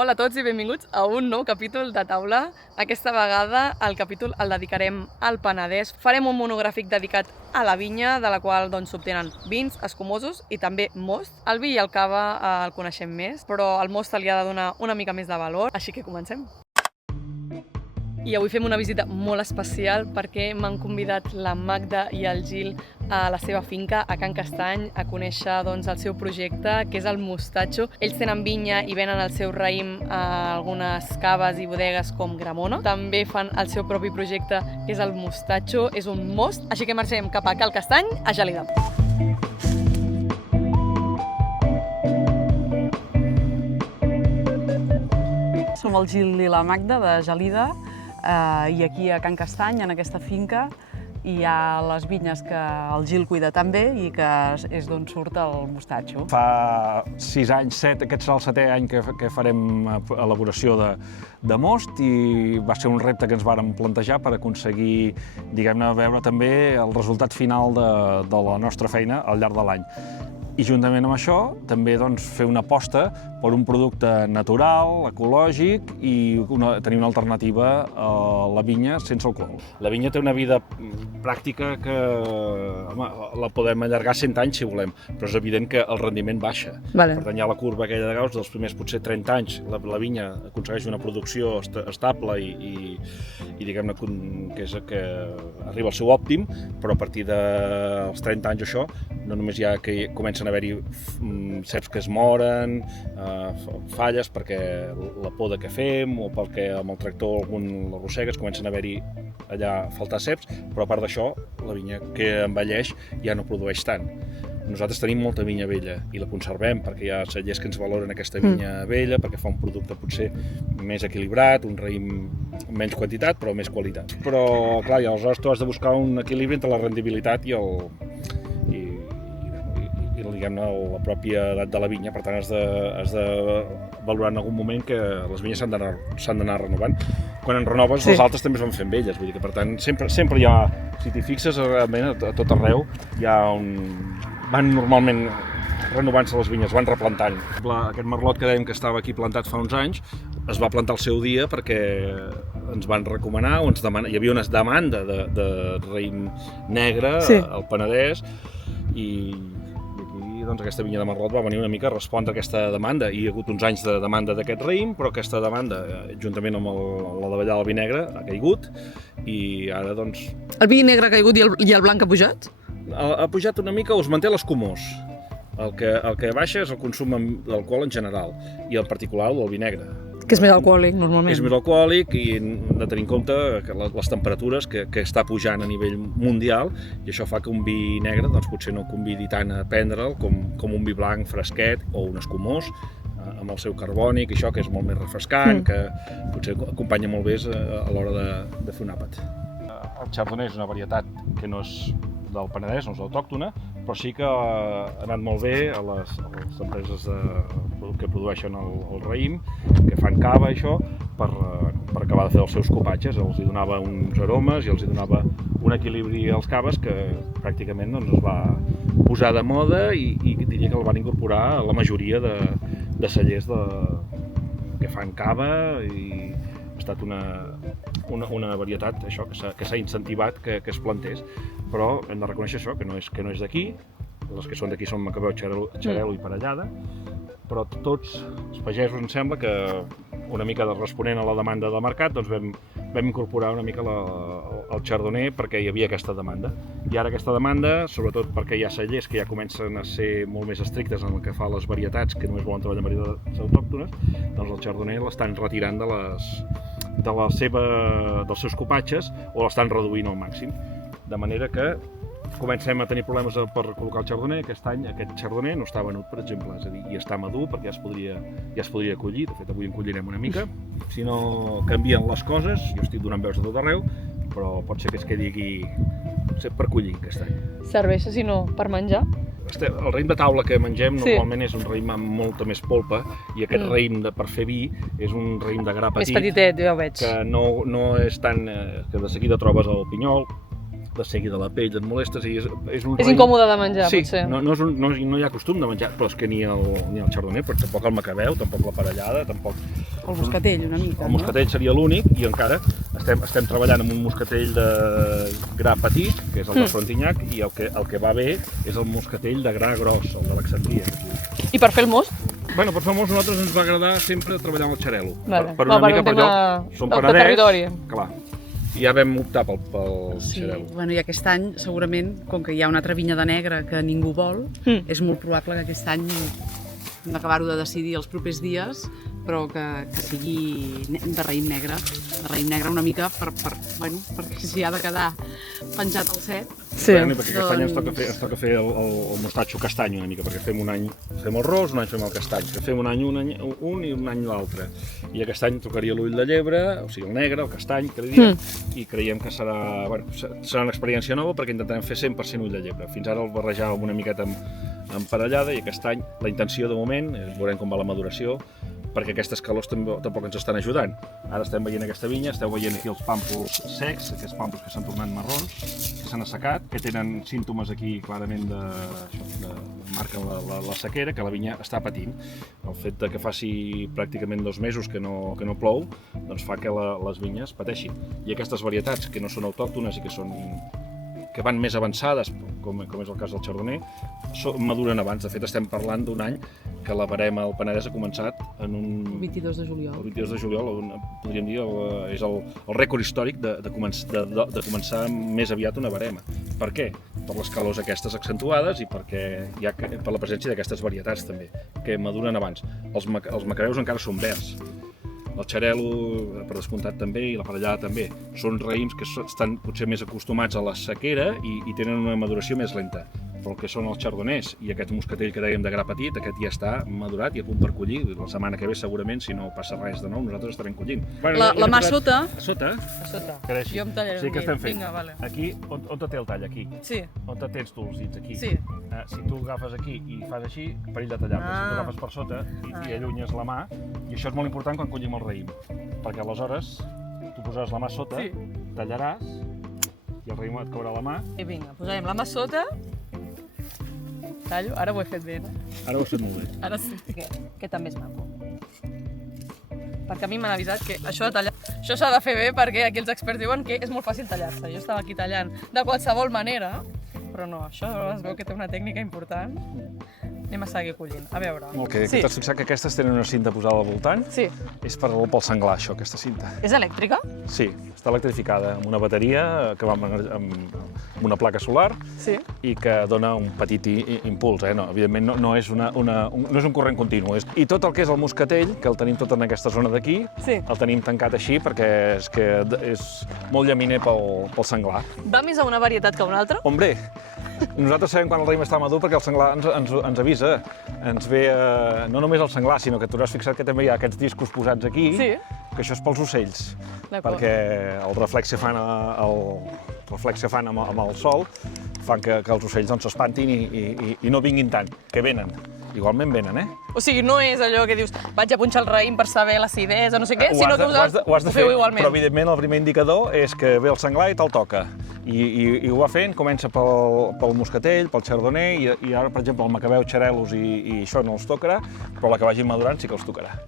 Hola a tots i benvinguts a un nou capítol de Taula. Aquesta vegada el capítol el dedicarem al Penedès. Farem un monogràfic dedicat a la vinya, de la qual s'obtenen vins, escumosos i també most. El vi i el cava el coneixem més, però al most li ha de donar una mica més de valor, així que comencem. I avui fem una visita molt especial perquè m'han convidat la Magda i el Gil a la seva finca, a Can Castany, a conèixer el seu projecte, que és el mostatxo. Ells tenen vinya i venen el seu raïm a algunes caves i bodegues com Gramona. També fan el seu propi projecte, que és el mostatxo, és un most. Així que marxem cap a Can Castany, a Gelida. Som el Gil i la Magda de Gelida, i aquí a Can Castany, en aquesta finca, hi ha les vinyes que el Gil cuida també i que és d'on surt el mostatxo. Fa 6 anys, 7, aquest serà el 7è any que farem elaboració de most i va ser un repte que ens vàrem plantejar per aconseguir, diguem-ne, veure també el resultat final de la nostra feina al llarg de l'any. I juntament amb això també fer una aposta per un producte natural, ecològic i tenir una alternativa a la vinya sense alcohol. La vinya té una vida pràctica que la podem allargar 100 anys si volem, però és evident que el rendiment baixa. Vale. Per tant, hi ha la curva aquella de Gauss dels primers potser 30 anys. La vinya aconsegueix una producció estable i diguem-ne que és que arriba al seu òptim, però a partir dels 30 anys això, no només hi ha que comencen a haver-hi ceps que es moren, falles perquè la poda que fem o perquè amb el tractor algun l'arrossegues, comencen a haver-hi allà faltar ceps, però a part d'això, la vinya que envelleix ja no produeix tant. Nosaltres tenim molta vinya vella i la conservem perquè hi ha cellers que ens valoren aquesta vinya vella, perquè fa un producte potser més equilibrat, un raïm menys quantitat però més qualitat. Però clar, aleshores tu has de buscar un equilibri entre la rendibilitat i diguem-ne, la pròpia edat de la vinya, per tant has de valorar en algun moment que les vinyes s'han d'anar renovant. Quan en renoves, les altres també es van fent velles, vull dir que per tant sempre hi ha, si t'hi fixes realment a tot arreu, van normalment renovant-se les vinyes, van replantant. Aquest merlot que dèiem que estava aquí plantat fa uns anys, es va plantar al seu dia perquè ens van recomanar, hi havia una demanda de raïm negre al Penedès i aquesta vinya de merlot va venir una mica a respondre a aquesta demanda. Hi ha hagut uns anys de demanda d'aquest raïm, però aquesta demanda, juntament amb la davallada del vi negre, ha caigut i ara El vi negre ha caigut i el blanc ha pujat? Ha pujat una mica o es manté l'escumós. El que baixa és el consum d'alcohol en general i en particular el del vi negre. Que és més alcohòlic, normalment. És més alcohòlic i hem de tenir en compte que les temperatures que està pujant a nivell mundial i això fa que un vi negre potser no convidi tant a prendre'l com un vi blanc fresquet o un escumós amb el seu carbònic, això que és molt més refrescant, que potser acompanya molt bé a l'hora de fer un àpat. El Chardonnay és una varietat que no és del Penedès, no és autòctona, però sí que ha anat molt bé a les empreses que produeixen el raïm, que fan cava, això, per acabar de fer els seus copatges. Els donava uns aromes i els donava un equilibri als caves que pràcticament es va posar de moda i diria que el van incorporar a la majoria de cellers que fan cava i ha estat una varietat això, que s'ha incentivat que es plantés, però hem de reconèixer això, que no és d'aquí, les que són d'aquí són Macabeu, Xarel·lo i Parellada, però tots els pagesos em sembla que una mica responent a la demanda del mercat vam incorporar una mica el Chardonnay perquè hi havia aquesta demanda. I ara aquesta demanda, sobretot perquè hi ha cellers que ja comencen a ser molt més estrictes en el que fa a les varietats, que només volen treballar amb varietats autòctones, doncs el Chardonnay l'estan retirant dels seus copatges o l'estan reduint al màxim. De manera que comencem a tenir problemes per col·locar el Chardonnay. Aquest any aquest Chardonnay no està venut, per exemple, és a dir, i està madur perquè ja es podria collir, de fet avui en collirem una mica. Si no canvien les coses, jo estic donant veus a tot arreu, però pot ser que es quedi aquí per collir aquest any. Serveix, si no, per menjar? El raïm de taula que mengem normalment és un raïm amb molta més polpa i aquest raïm per fer vi és un raïm de gra petit. Més petitet, ja ho veig. Que no és tan... que de seguida trobes el pinyol, de seguida la pell et molestes i és un raïm... És incòmode de menjar, potser. Sí, no hi ha costum de menjar, però és que ni el Chardonnay, però tampoc el Macabeu, tampoc la Parellada, tampoc El moscatell, una mica, El moscatell seria l'únic i encara estem treballant amb un moscatell de gra petit, que és el de Frontignac, i el que va bé és el moscatell de gra gros, el d'Alexandria. I per fer el most? Bueno, per famós, a nosaltres ens va agradar sempre treballar amb el xarel·lo. Vale. Per una mica per allò, som panaders, territori. clar. I ja vam optar pel xarel·lo. Bueno, i aquest any, segurament, com que hi ha una altra vinya de negre que ningú vol, és molt probable que aquest any hem d'acabar-ho de decidir els propers dies, però que sigui de raïm negre una mica perquè si ha de quedar penjat al set. Sí. Perquè aquest any ens toca fer el mostatxo castany una mica, perquè fem un any fem el ros, un any fem el castany, que fem un any un i un any l'altre. I aquest any tocaria l'ull de llebre, o sigui el negre, el castany, que li diem, i creiem que serà una experiència nova perquè intentarem fer 100% ull de llebre. Fins ara el barrejàvem una miqueta amb parellada i aquest any la intenció de moment, veurem com va la maduració, perquè aquestes calors tampoc ens estan ajudant. Ara estem veient aquesta vinya, esteu veient aquí els pàmpols secs, aquests pàmpols que s'han tornat marrons, que s'han assecat, que tenen símptomes aquí clarament marquen la sequera, que la vinya està patint. El fet que faci pràcticament 2 mesos que no plou, doncs fa que les vinyes pateixin. I aquestes varietats que no són autòctones i que van més avançades, com és el cas del Chardonnay, maduren abans. De fet, estem parlant d'un any que la barema al Penedès ha començat en un... 22 de juliol. El 22 de juliol, podríem dir, és el rècord històric de començar més aviat una barema. Per què? Per les calors aquestes accentuades i per la presència d'aquestes varietats també, que maduren abans. Els macabeus encara són verds. El xarel·lo, per descomptat també, i la parellada també. Són raïms que estan potser més acostumats a la sequera i tenen una maduració més lenta. Però el que són els chardonnays i aquest moscatell que dèiem de gra petit, aquest ja està madurat i a punt per collir. La setmana que ve, segurament, si no passa res de nou, nosaltres estarem collint. La mà sota? A sota? A sota. Creixi. Jo em tallaré Sí, què estem fent? Vinga, vale. Aquí, on té el tall? Aquí. Sí. On tens tu els dits? Aquí. Sí. Si tu agafes aquí i fas així, perill de tallar-te. Si tu agafes per sota i allunyes la mà, i això és molt important quan collim el raïm, perquè aleshores tu posaràs la mà sota, tallaràs, i el raïm et caurà la mà. I vinga, posarem la mà sota. Tallo, ara ho he fet bé, no? Ara ho has fet molt bé. Ara sí. Que també és maco. Perquè a mi m'han avisat que això de tallar... Això s'ha de fer bé perquè aquí els experts diuen que és molt fàcil tallar-se. Jo estava aquí tallant de qualsevol manera, però no, això es veu que té una tècnica important. Anem a seguir collint, a veure. Que t'has fixat que aquestes tenen una cinta posada al voltant? Sí. És pel senglar, això, aquesta cinta. És elèctrica? Sí, està electrificada amb una bateria que va amb una placa solar i que dona un petit impuls. No, evidentment no és un corrent continu. I tot el que és el moscatell, que el tenim tot en aquesta zona d'aquí, el tenim tancat així perquè és molt llaminer pel senglar. Va més a una varietat que a una altra? Hombre, nosaltres sabem quan el raïm està madur perquè el senglar ens avisa. Ens ve no només el senglar, sinó que tu has fixat que també hi ha aquests discos posats aquí, que això és pels ocells, perquè el reflex que fan amb el sol fan que els ocells s'espantin i no vinguin tant, que venen. Igualment venen, O sigui, no és allò que dius vaig a punxar el raïm per saber l'acidesa, no sé què, sinó que ho has de fer, igualment. però evidentment el primer indicador és que ve el senglar i te'l toca. I ho va fent, comença pel moscatell, pel chardonnay, i ara, per exemple, el macabeu, xarel·los i això no els tocarà, però la que vagin madurant sí que els tocarà.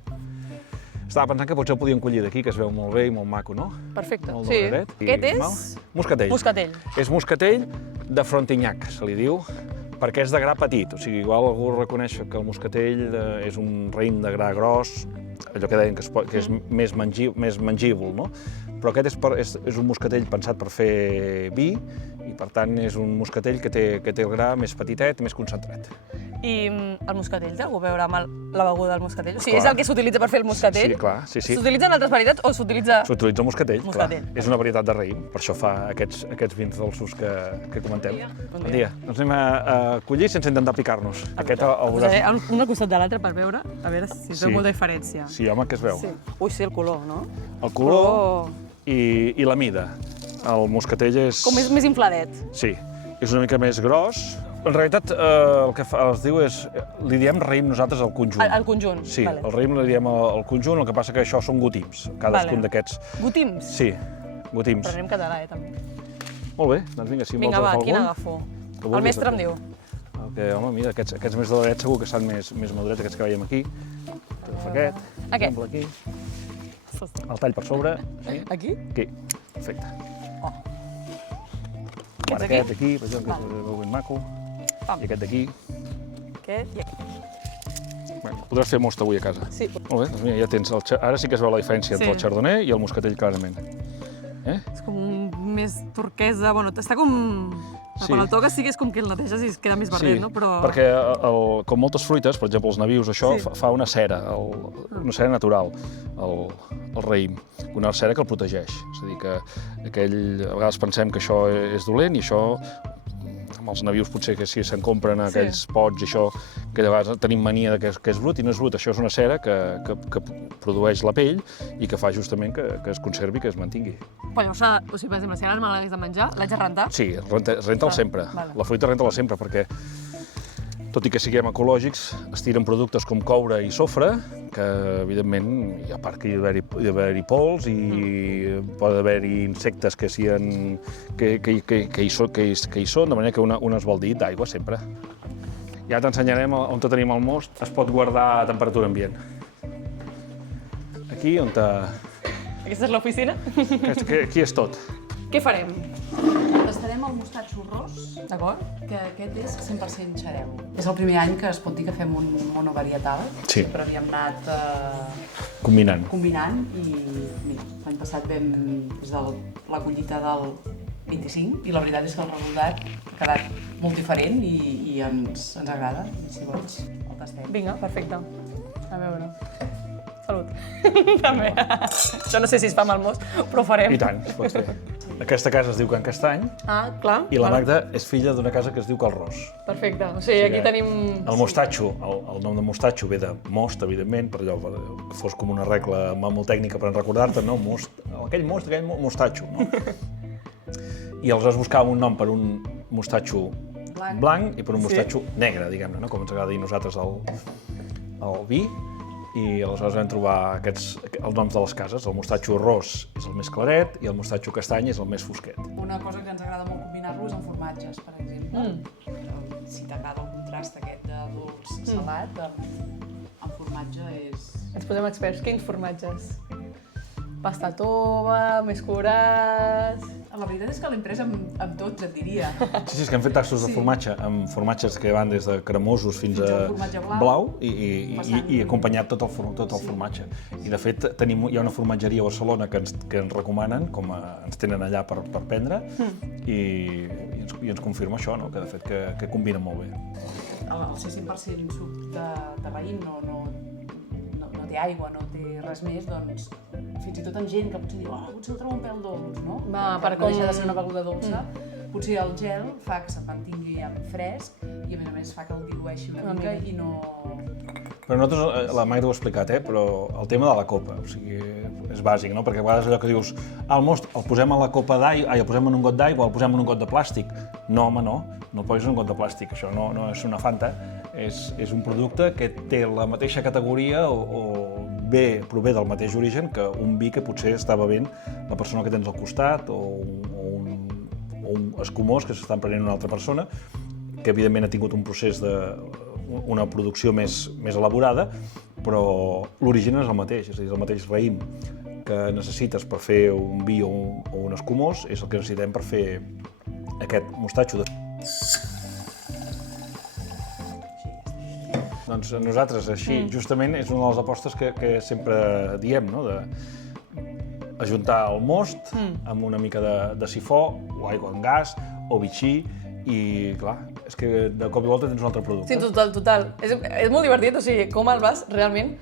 Estava pensant que potser el podíem collir d'aquí, que es veu molt bé i molt maco, no? Perfecte, molt sí. donadet. Aquest és? Moscatell. Moscatell. És moscatell de Frontignac, se li diu, perquè és de gra petit. O sigui, igual algú reconeix que el moscatell és un raïm de gra gros, allò que deien que és més mengível, no? Però aquest és un moscatell pensat per fer vi i, per tant, és un moscatell que té el gra més petitet i més concentrat. I el moscatell té alguna cosa a veure amb la beguda del moscatell? O sigui, és el que s'utilitza per fer el moscatell? Sí, clar, sí. S'utilitzen altres varietats o s'utilitza... S'utilitza el moscatell, clar. És una varietat de raïm, per això fa aquests vins dolços que comentem. Bon dia. Doncs anem a collir sense intentar picar-nos. Posaré un al costat de l'altre per veure, a veure si es veu molta diferència. Sí, home, que es veu. Ui, sí, el color, no? El color i la mida. El moscatell és... Com més infladet. Sí, és una mica més gros. En realitat, el que es diu és... Li diem raïm nosaltres al conjunt. Al conjunt? Sí, el raïm li diem al conjunt, el que passa que això són gotims, cadascun d'aquests. Gotims? Sí, gotims. Però anem català, també. Molt bé, doncs vinga, si em vols agafar algun. Vinga, va, quin agafo? El mestre em diu. Home, mira, aquests més doradets segur que estan més madurets, aquests que veiem aquí. Aquest. Aquest. Aquí. El tall per sobre. Sí. Aquí? Aquí. Perfecte. Oh. Ara Aquests aquest d'aquí, per exemple, que és ben maco. Pam. I aquest d'aquí. Aquest i aquest. Bueno, podràs fer most avui a casa. Sí. Molt bé, doncs mira, ja tens ara sí que es veu la diferència entre el chardonnay i el moscatell clarament. És com més turquesa, bueno, està com... Sí. Quan el toques sí que és com que el neteges i es queda més verdet, no? Però... perquè com moltes fruites, per exemple els nabius, això fa una cera, una cera natural, el raïm, una cera que el protegeix. És a dir, que a vegades pensem que això és dolent i això, amb els nabius potser que si se'n compren aquells pots i això, que a vegades tenim mania que és brut i no és brut, això és una cera que produeix la pell i que fa justament que es conservi, que es mantingui. Però llavors, o sigui, per exemple, si ara me l'hagués de menjar, l'haig de rentar? Sí, renta'l sempre. La fruita renta-la sempre perquè, tot i que siguem ecològics, es tiren productes com coure i sofre, que evidentment, a part que hi ha d'haver-hi pols i pot haver-hi insectes que hi són, de manera que un esbaldit d'aigua sempre. Ja t'ensenyarem on tenim el most, es pot guardar a temperatura ambient. Aquí on... Aquesta és l'oficina? Aquí és tot. Què farem? Tastarem el mostatxo ros, D'acord? que aquest és 100% xareu. És el primer any que es pot dir que fem un monovarietal. Sí. Sempre havíem anat Combinant. i mira, l'any passat vam des de la collita del 25 i la veritat és que el resultat ha quedat molt diferent i ens agrada. I si vols, el tastem. Vinga, perfecte. A veure. Salut. També. Això no sé si es fa amb el most, però ho farem. I tant, pot ser. Aquesta casa es diu Can Castany Clar. i la Magda és filla d'una casa que es diu Cal Ros. Perfecte. O sigui, aquí tenim... El mostatxo, el nom de mostatxo ve de most, evidentment, per allò que fos com una regla mamotècnica per recordar-te, no? Aquell mostatxo, no? I aleshores buscàvem un nom per un mostatxo blanc i per un mostatxo negre, diguem-ne, no? Com ens agrada dir nosaltres el vi. I aleshores vam trobar els noms de les cases. El mostatxo ros és el més claret i el mostatxo castany és el més fosquet. Una cosa que ens agrada molt combinar-lo és amb formatges, per exemple. Si t'agrada el contrast aquest de dolç salat, amb formatge és... Ens posem experts. Quins formatges? Pasta tova, més curats... La veritat és que l'hem pres amb tots, et diria. Sí, és que hem fet tastos de formatge, amb formatges que van des de cremosos fins a blau i acompanyat tot el formatge. I de fet hi ha una formatgeria a Barcelona que ens recomanen, com ens tenen allà per prendre, i ens confirma això, que de fet que combina molt bé. El ser 100% suc de raïm no té aigua, no té res més, doncs fins i tot amb gent que potser diu potser el trobo un pèl dolç, no? Per no deixa de ser una beguda dolça. Potser el gel fa que se't mantingui fresc i a més fa que el dilueixi una mica i no... Però nosaltres, la Magda ho ha explicat, però el tema de la copa, o sigui, és bàsic, no? Perquè a vegades allò que dius, el most el posem a la copa d'aigua, el posem en un got d'aigua, el posem en un got de plàstic. No, home, no el posis en un got de plàstic, això no és una Fanta, és un producte que té la mateixa categoria o prové del mateix origen que un vi que potser està bevent la persona que tens al costat o un escumós que s'està prenent una altra persona, que evidentment ha tingut un procés una producció més elaborada, però l'origen és el mateix, és a dir, el mateix raïm que necessites per fer un vi o un escumós és el que necessitem per fer aquest mostatxo. Doncs nosaltres, així, justament és una de les apostes que sempre diem, no? Ajuntar el most amb una mica de sifó, o aigua amb gas, o bitxí, i clar, és que de cop i volta tens un altre producte. Sí, total. És molt divertit, o sigui, com el vas realment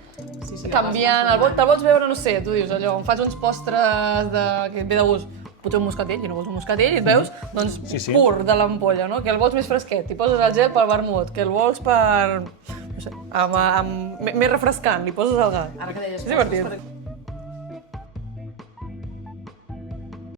canviant. Te'l vols veure, no sé, tu dius allò, em faig uns postres que et ve de gust, potser un moscatell, i no vols un moscatell, i et veus, doncs, pur de l'ampolla, no? Que el vols més fresquet, i poses el gel pel vermut, que el vols per... no sé, més refrescant, li poses el gat. Ara que deies... És divertit.